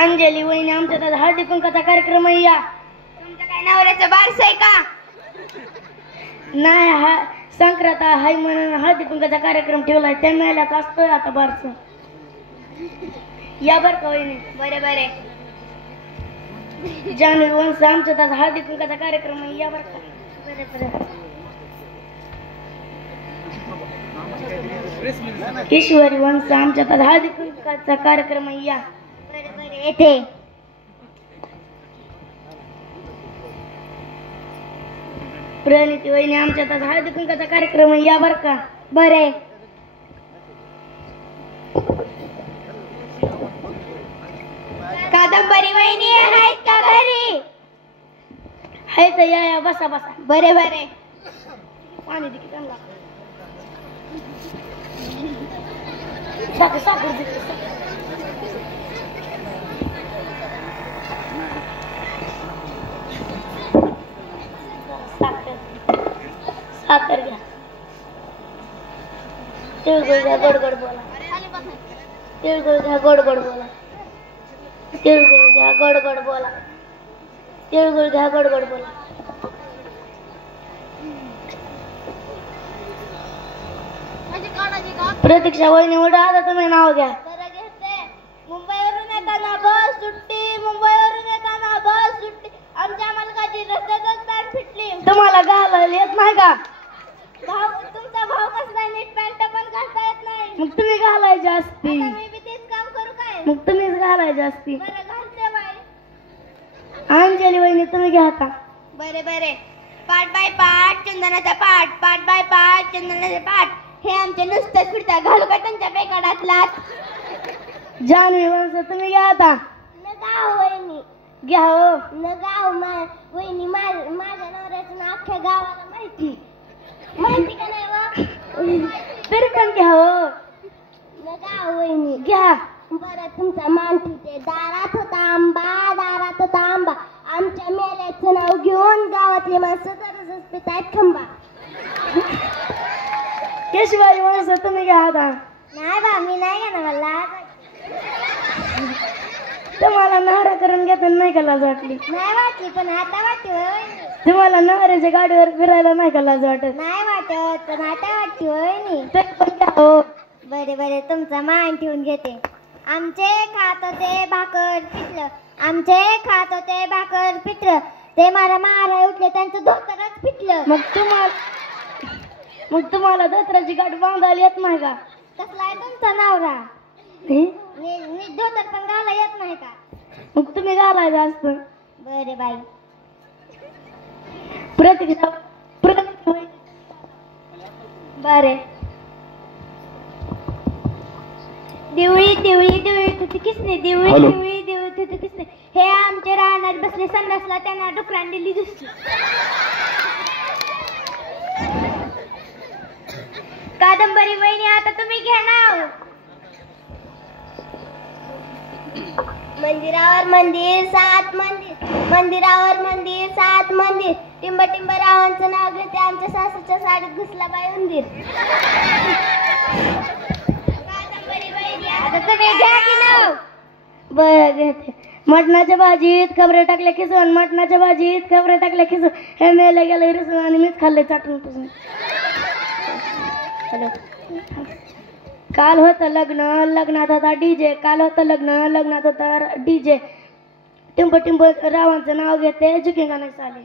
अंजली वहिनी आमच्या हळदी कुंकाचा कार्यक्रम आहे या. तुमच्या काय नवऱ्याचं बारस आहे का? नाही हा संक्रांत हाय म्हणून हळदी कुंकाचा कार्यक्रम ठेवलाय त्या मेल्याचा असतोय आता बारस. या बर का वहिनी. बरे बरे. जाणून वंश आमच्या हळदी कुंकाचा कार्यक्रम आहे या बर का. बरे बरे. ईश्वरी वंश आमच्या हळदी कुंकाचा कार्यक्रम आहे या. बरे बरे येते. प्रणिती वहिनी आमच्या हळदी कुंकाचा कार्यक्रम आहे या बर का. बरे. कादंबरी वहिनी आहेत का घरी? हाय तर या बसा बसा. बरे बरे. पाणी दे की त्यांना. साखर साखर दे. साखर घ्या. तिळगुळ घ्या गोड गोड बोला. तिळगुळ घ्या गोड गोड बोला. तिळगुळ घ्या गोड गोड बोला. तिळगुळ घ्या गोड गोड बोला. प्रतीक्षा वहिनी उडा आता तुम्ही नाव घ्या. मुंबईवरून येताना बस सुट्टी. मुंबईवरून येताना बस सुट्टी. आमच्या मालकाची रस्त्यातच पॅन्ट फिटली. तुम्हाला घालायला येत नाही का? भाऊ तुमचा भाऊ कसला नीट पॅन्ट पण घालता येत नाही. मग तुम्ही घालायची असती. मी बी तेच काम करू काय? मग तुम्हीच घालायची असती. बरं घालते बाई. अंजली वहिनी तुम्ही घ्या आता. बरे बरे. पाठ बाय पाठ चंदनाचा पाठ. पाठ बाय पाठ चंदनाचा पाठ. हे आमचे नुसतेच फिरतात. घालू का त्यांच्या बेकाडातलात? जानवी वंश तुम्ही घ्या आता. न गाव वहिनी घ्या हो. न गाव वहिनी माझ्या नवऱ्याचं नाव अख्ख्या गावाला माहिती. माहिती का नाही व? तरी पण घ्या हो. न गाव वहिनी घ्या. बरं तुमचा मान ठेवते. दारात होता आंबा. दारात होता आंबा. आमच्या मेल्याचं नाव घेऊन गावातले माणसं तरच पितायत खंबा. केशवाई वंश तुम्ही घ्या आता. नाही बा मी नाही घेणार. मला तुम्हाला नवरा करून घेताना नाही का लाज वाटली? नाही वाटली पण आता वाटते वहिनी. तुम्हाला नवऱ्याच्या गाडीवर फिरायला नाही का लाज वाटत? नाही वाटत पण आता वाटते वहिनी. तरी पण घ्या हो. बरे बरे तुमचा मान ठेवून घेते. आमचे खात होते भाकर पिठलं. आमचे खात होते भाकर पिठलं. ते मला मारा उठले त्यांचं धोतरच पिटलं. मग तुम्हाला दसऱ्याची गाठ बांधायला येत नाही का? कसला आहे तुमचा नवरा? नीट धोतर पण घाला येत नाही का? मग तुम्ही घालायचं असतं. बरे बाई. प्रतीक्षा बरे. दिवळी दिवळी दिवळी तुझी किसने. दिवळी दिवळी दिवळी तुझी किसने. हे आमचे राहणार बसले संडासला त्यांना डुकरान दिली दुसरी. कादंबरी वहिनी आता तुम्ही घ्या नाव. मंदिरावर मंदिर सात मंदिर. मंदिरावर मंदिर सात मंदिर. टिंब टिंब रावांचं नाव घेते. आमच्या सासूच्या साडीत घुसला बाई उंदीर. कादंबरी वहिनी आता तुम्ही घ्या की नाव. बरं घेते. मटणाच्या भाजीत खबरे टाकले खिसून. मटणाच्या भाजीत खबरे टाकले खिसून. हे मेले गेले रिसून आणि मीच खाल्ले चाटून पुसून. काल होतं लग्न. लग्नात होता डीजे. काल होतं लग्न. लग्नात होता डीजे. टिंब टिंब रावांचं नाव घेते. झुकेगा नाही साले.